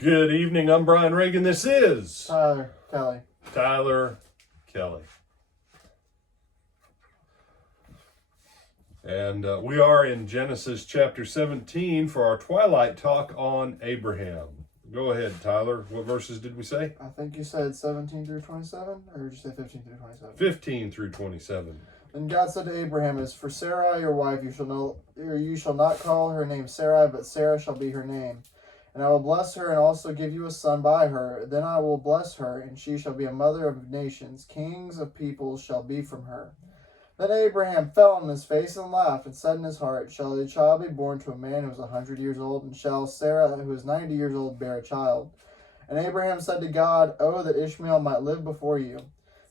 Good evening, I'm Brian Reagan. This is Tyler Kelly. Tyler Kelly. And we are in Genesis chapter 17 for our Twilight talk on Abraham. Go ahead, Tyler. What verses did we say? I think you said 17 through 27, or did you say 15 through 27? 15 through 27. And God said to Abraham, "As for Sarai your wife, you shall not call her name Sarai, but Sarah shall be her name. And I will bless her and also give you a son by her. Then I will bless her, and she shall be a mother of nations. Kings of peoples shall be from her." Then Abraham fell on his face and laughed, and said in his heart, "Shall a child be born to a man who is 100 years old? And shall Sarah, who is 90 years old, bear a child?" And Abraham said to God, "Oh, that Ishmael might live before you."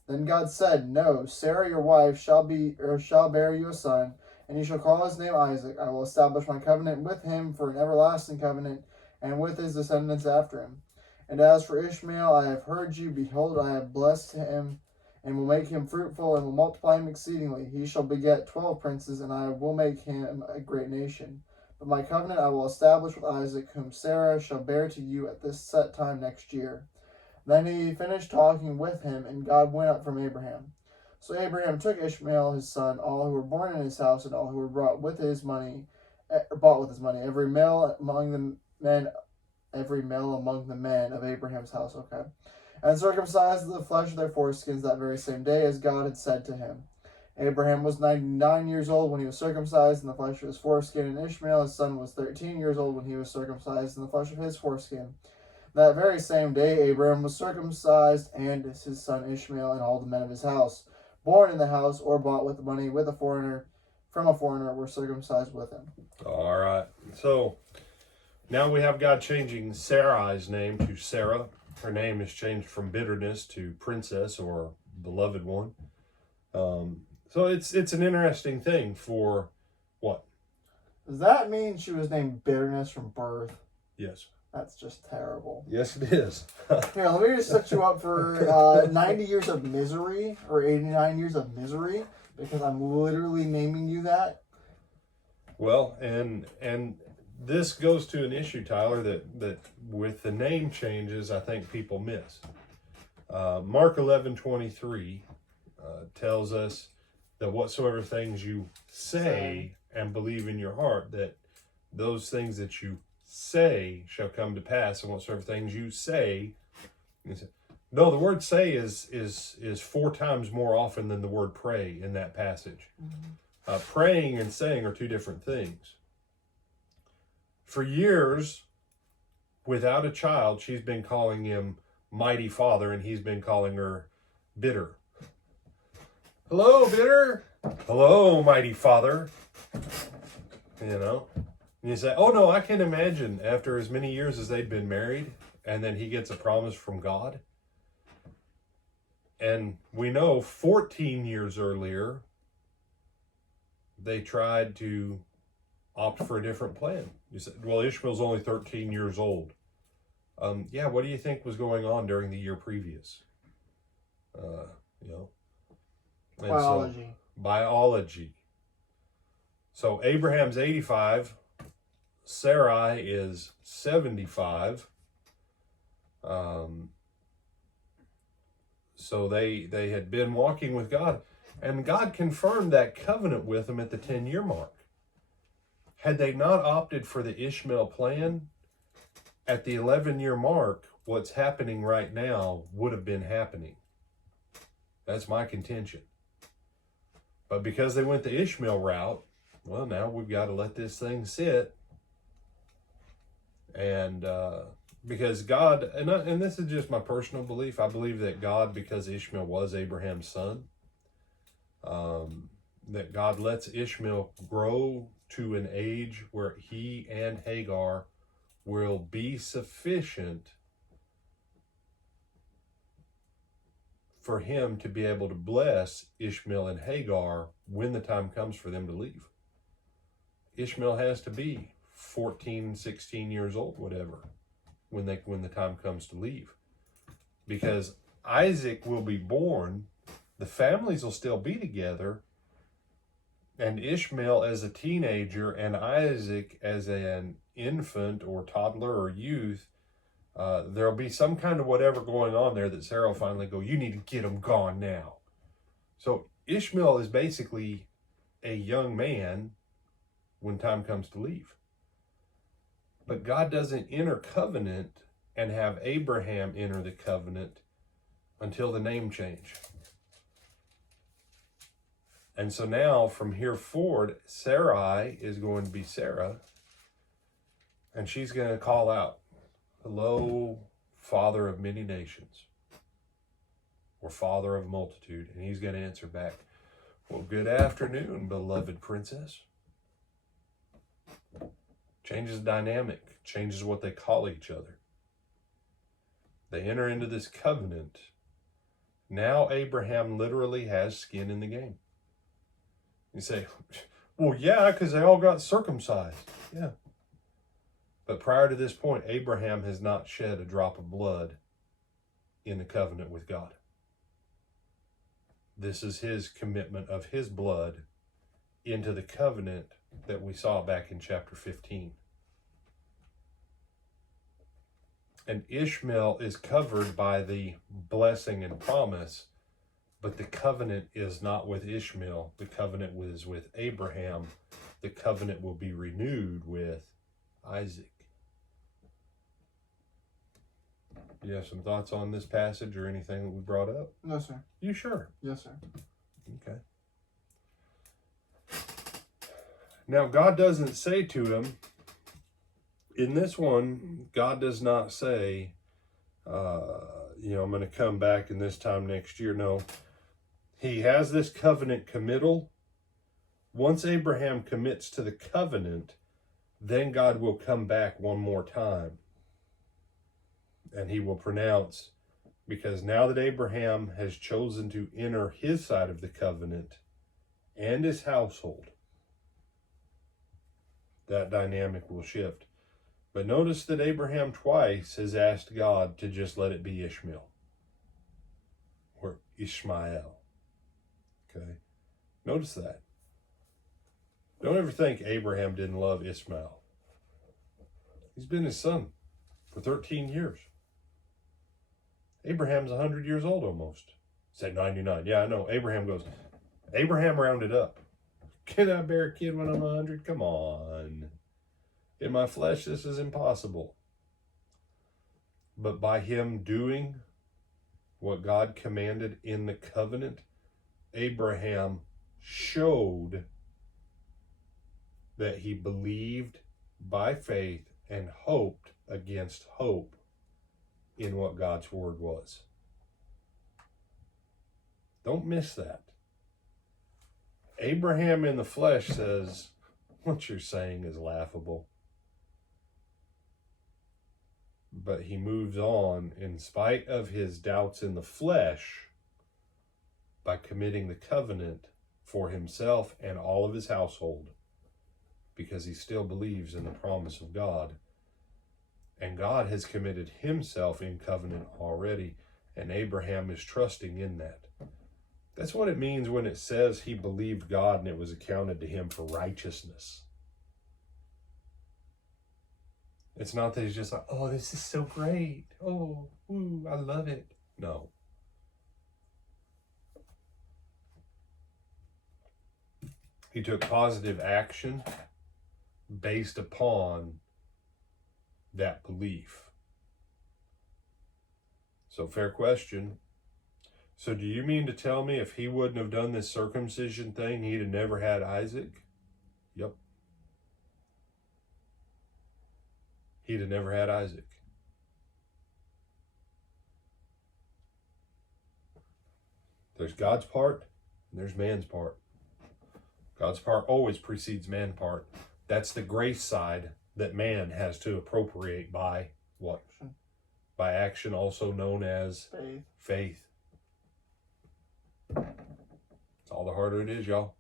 Then God said, "No, Sarah your wife shall bear you a son, and you shall call his name Isaac. I will establish my covenant with him for an everlasting covenant, and with his descendants after him. And as for Ishmael, I have heard you. Behold, I have blessed him, and will make him fruitful, and will multiply him exceedingly. He shall beget 12 princes, and I will make him a great nation. But my covenant I will establish with Isaac, whom Sarah shall bear to you at this set time next year." Then he finished talking with him, and God went up from Abraham. So Abraham took Ishmael his son, all who were born in his house, and all who were bought with his money, every male among the men of Abraham's house, and circumcised the flesh of their foreskins that very same day, as God had said to him. Abraham was 99 years old when he was circumcised in the flesh of his foreskin, and Ishmael his son was 13 years old when he was circumcised in the flesh of his foreskin. That very same day Abraham was circumcised, and his son Ishmael, and all the men of his house, born in the house or bought with money from a foreigner, were circumcised with him. All right. So now we have God changing Sarai's name to Sarah. Her name is changed from bitterness to princess or beloved one. So it's an interesting thing for what? Does that mean she was named Bitterness from birth? Yes. That's just terrible. Yes, it is. Here, let me just set you up for 90 years of misery, or 89 years of misery, because I'm literally naming you that. Well, and this goes to an issue, Tyler, that with the name changes, I think people miss. Mark 11:23 tells us that whatsoever things you say and believe in your heart, that those things that you say shall come to pass, and whatsoever things you say. No, the word "say" is 4 times more often than the word "pray" in that passage. Mm-hmm. Praying and saying are 2 different things. For years, without a child, she's been calling him Mighty Father, and he's been calling her Bitter. Hello, Bitter. Hello, Mighty Father. And you say, oh no, I can imagine after as many years as they'd been married, and then he gets a promise from God. And we know 14 years earlier, they tried to opt for a different plan. You said, well, Ishmael's only 13 years old. What do you think was going on during the year previous? Biology. So Abraham's 85. Sarai is 75. So they had been walking with God, and God confirmed that covenant with them at the 10-year mark. Had they not opted for the Ishmael plan, at the 11-year mark, what's happening right now would have been happening. That's my contention. But because they went the Ishmael route, well, now we've got to let this thing sit. And because God, and this is just my personal belief, I believe that God, because Ishmael was Abraham's son, that God lets Ishmael grow to an age where he and Hagar will be sufficient for him to be able to bless Ishmael and Hagar when the time comes for them to leave. Ishmael has to be 14, 16 years old, whatever, when the time comes to leave. Because Isaac will be born, the families will still be together, and Ishmael as a teenager and Isaac as an infant or toddler or youth There'll be some kind of whatever going on there that Sarah will finally go, you need to get them gone now. So Ishmael is basically a young man when time comes to leave. But God doesn't enter covenant and have Abraham enter the covenant until the name change. And so now from here forward, Sarai is going to be Sarah, and she's going to call out, hello, father of many nations, or father of multitude. And he's going to answer back, well, good afternoon, beloved princess. Changes the dynamic, changes what they call each other. They enter into this covenant. Now Abraham literally has skin in the game. You say, well, yeah, because they all got circumcised. Yeah. But prior to this point, Abraham has not shed a drop of blood in the covenant with God. This is his commitment of his blood into the covenant that we saw back in chapter 15. And Ishmael is covered by the blessing and promise, but the covenant is not with Ishmael. The covenant was with Abraham. The covenant will be renewed with Isaac. You have some thoughts on this passage or anything that we brought up? No, sir. You sure? Yes, sir. Okay. Now, God doesn't say to him, in this one, God does not say, I'm going to come back in this time next year. No. He has this covenant committal. Once Abraham commits to the covenant, then God will come back one more time. And he will pronounce, because now that Abraham has chosen to enter his side of the covenant and his household, that dynamic will shift. But notice that Abraham twice has asked God to just let it be Ishmael or Ishmael. Okay? Notice that. Don't ever think Abraham didn't love Ishmael. He's been his son for 13 years. Abraham's 100 years old almost. Said 99. Yeah, I know. Abraham rounded up. Can I bear a kid when I'm 100? Come on. In my flesh, this is impossible. But by him doing what God commanded in the covenant, Abraham showed that he believed by faith and hoped against hope in what God's word was. Don't miss that. Abraham in the flesh says, what you're saying is laughable. But he moves on in spite of his doubts in the flesh by committing the covenant for himself and all of his household, because he still believes in the promise of God. And God has committed himself in covenant already, and Abraham is trusting in that. That's what it means when it says he believed God and it was accounted to him for righteousness. It's not that he's just like, oh, this is so great. Oh, ooh, I love it. No. He took positive action based upon that belief. So, fair question. So do you mean to tell me if he wouldn't have done this circumcision thing, he'd have never had Isaac? Yep. He'd have never had Isaac. There's God's part and there's man's part. God's part always precedes man's part. That's the grace side that man has to appropriate by what? By action, also known as faith. It's all the harder it is, y'all.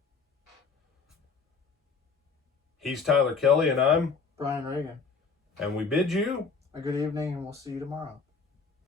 He's Tyler Kelly and I'm Brian Reagan. And we bid you a good evening, and we'll see you tomorrow.